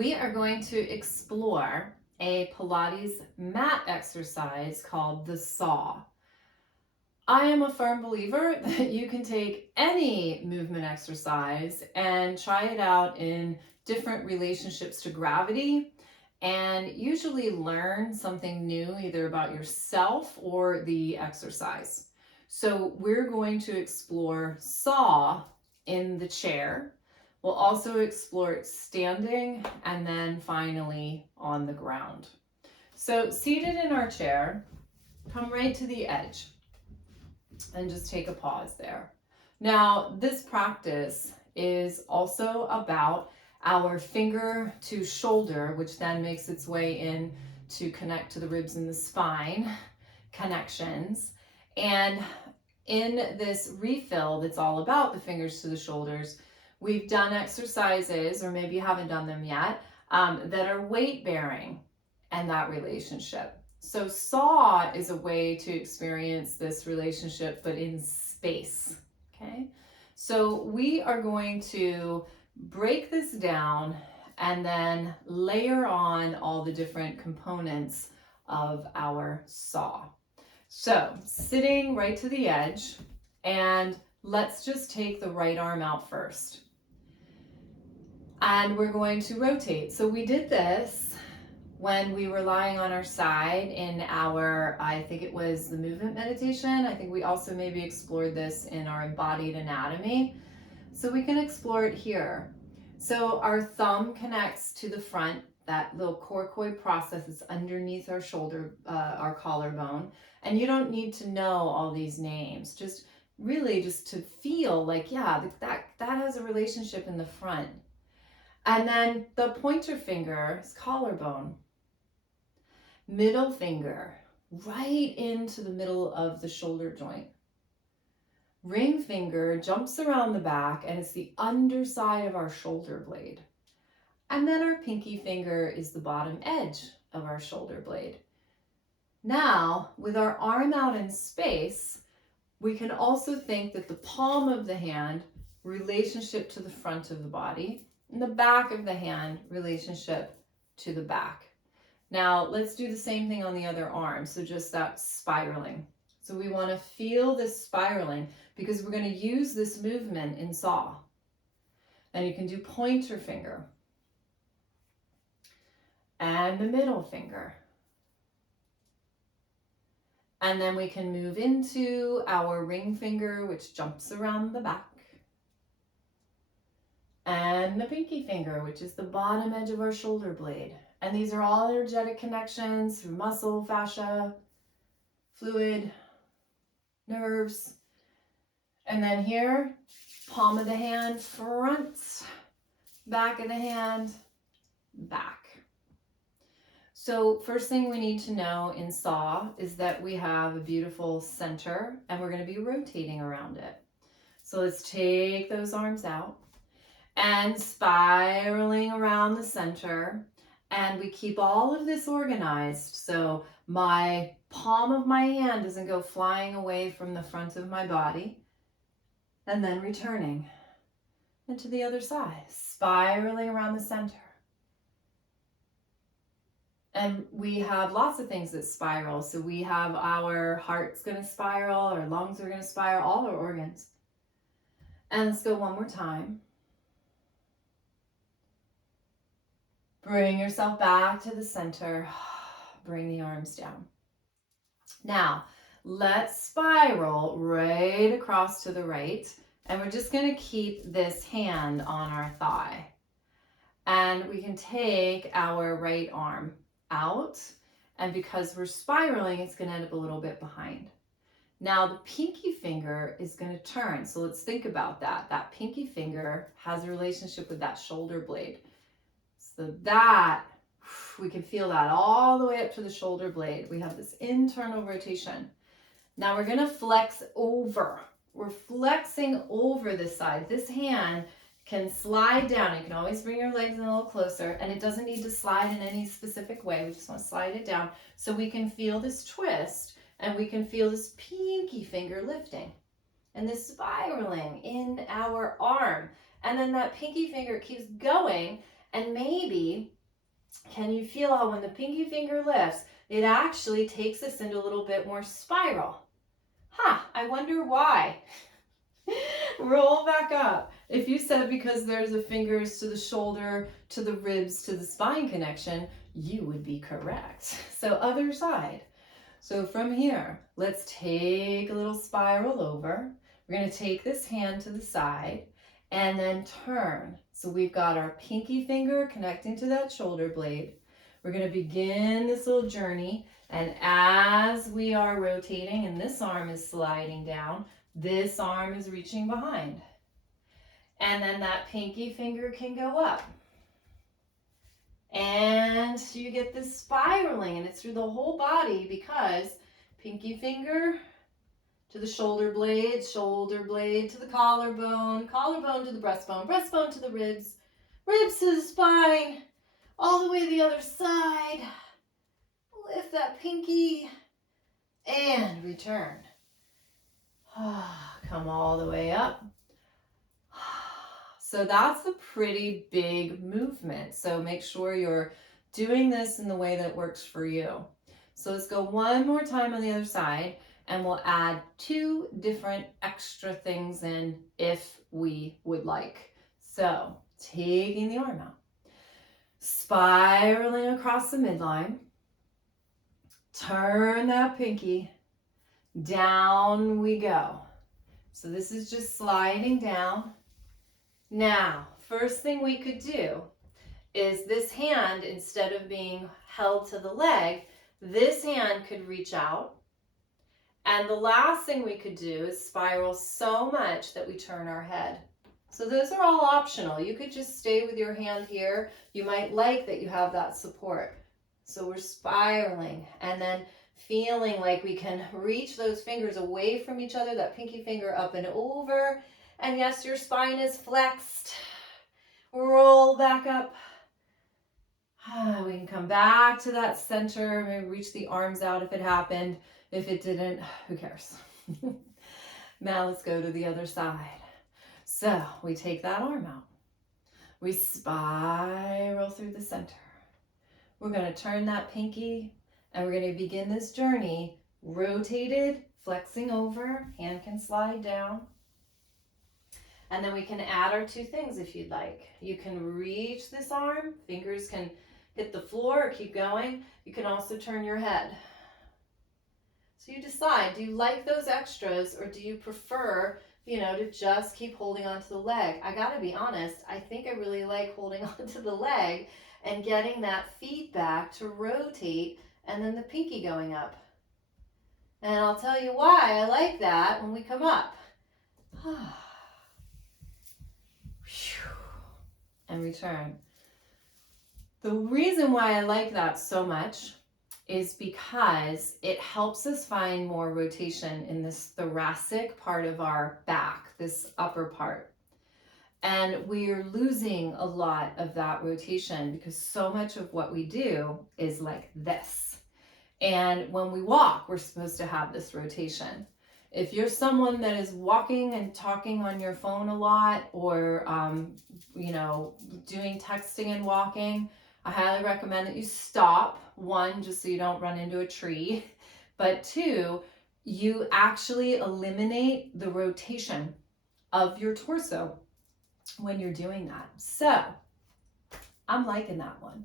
we are going to explore a Pilates mat exercise called the saw. I am a firm believer that you can take any movement exercise and try it out in different relationships to gravity and usually learn something new either about yourself or the exercise. So we're going to explore saw in the chair. We'll also explore it standing and then finally on the ground. So seated in our chair, come right to the edge and just take a pause there. Now, this practice is also about our finger to shoulder, which then makes its way in to connect to the ribs and the spine connections. And in this refill that's all about the fingers to the shoulders, we've done exercises, or maybe you haven't done them yet, that are weight bearing and that relationship. So saw is a way to experience this relationship, but in space, okay? So we are going to break this down and then layer on all the different components of our saw. So sitting right to the edge, and let's just take the right arm out first. And we're going to rotate. So we did this when we were lying on our side in our, I think it was the movement meditation. I think we also maybe explored this in our embodied anatomy. So we can explore it here. So our thumb connects to the front, that little coracoid process is underneath our shoulder, our collarbone. And you don't need to know all these names, just really just to feel like, yeah, that has a relationship in the front. And then the pointer finger is collarbone. Middle finger, right into the middle of the shoulder joint. Ring finger jumps around the back and it's the underside of our shoulder blade. And then our pinky finger is the bottom edge of our shoulder blade. Now, with our arm out in space, we can also think that the palm of the hand, relationship to the front of the body, and the back of the hand, relationship to the back. Now, let's do the same thing on the other arm. So just that spiraling. So we want to feel this spiraling because we're going to use this movement in saw. And you can do pointer finger and the middle finger. And then we can move into our ring finger, which jumps around the back. And the pinky finger, which is the bottom edge of our shoulder blade. And these are all energetic connections through muscle, fascia, fluid, nerves. And then here, palm of the hand, front, back of the hand, back. So first thing we need to know in saw is that we have a beautiful center and we're going to be rotating around it. So let's take those arms out and spiraling around the center. And we keep all of this organized. So my palm of my hand doesn't go flying away from the front of my body. And then returning. And to the other side, spiraling around the center. And we have lots of things that spiral. So we have our heart's going to spiral, our lungs are going to spiral, all our organs. And let's go one more time. Bring yourself back to the center. Bring the arms down. Now, let's spiral right across to the right. And we're just going to keep this hand on our thigh. And we can take our right arm out. And because we're spiraling, it's going to end up a little bit behind. Now, the pinky finger is going to turn. So let's think about that. That pinky finger has a relationship with that shoulder blade. So that, we can feel that all the way up to the shoulder blade. We have this internal rotation. Now we're going to flex over. We're flexing over this side. This hand can slide down. You can always bring your legs in a little closer, and it doesn't need to slide in any specific way. We just want to slide it down so we can feel this twist, and we can feel this pinky finger lifting and this spiraling in our arm. And then that pinky finger keeps going, And maybe, can you feel how when the pinky finger lifts, it actually takes us into a little bit more spiral? I wonder why. Roll back up. If you said because there's the fingers to the shoulder, to the ribs, to the spine connection, you would be correct. So other side. So from here, let's take a little spiral over. We're going to take this hand to the side and then turn. So we've got our pinky finger connecting to that shoulder blade. We're going to begin this little journey, and as we are rotating and this arm is sliding down, this arm is reaching behind. And then that pinky finger can go up. And you get this spiraling, and it's through the whole body because pinky finger to the shoulder blade to the collarbone, collarbone to the breastbone, breastbone to the ribs, ribs to the spine, all the way to the other side. Lift that pinky and return. Come all the way up. So that's a pretty big movement. So make sure you're doing this in the way that works for you. So let's go one more time on the other side, and we'll add 2 different extra things in if we would like. So taking the arm out, spiraling across the midline, turn that pinky, down we go. So this is just sliding down. Now, first thing we could do is this hand, instead of being held to the leg, this hand could reach out. And the last thing we could do is spiral so much that we turn our head. So those are all optional. You could just stay with your hand here. You might like that you have that support. So we're spiraling and then feeling like we can reach those fingers away from each other, that pinky finger up and over. And yes, your spine is flexed. Roll back up. We can come back to that center, maybe reach the arms out if it happened. If it didn't, who cares? Now let's go to the other side. So we take that arm out. We spiral through the center. We're going to turn that pinky and we're going to begin this journey rotated, flexing over, hand can slide down. And then we can add our 2 things if you'd like. You can reach this arm, fingers can hit the floor or keep going. You can also turn your head. So you decide, do you like those extras or do you prefer, to just keep holding onto the leg? I gotta be honest, I think I really like holding onto the leg and getting that feedback to rotate and then the pinky going up. And I'll tell you why I like that when we come up. And return. The reason why I like that so much is because it helps us find more rotation in this thoracic part of our back, this upper part. And we're losing a lot of that rotation because so much of what we do is like this. And when we walk, we're supposed to have this rotation. If you're someone that is walking and talking on your phone a lot or, doing texting and walking, I highly recommend that you stop. 1, just so you don't run into a tree. But 2, you actually eliminate the rotation of your torso when you're doing that. So I'm liking that one.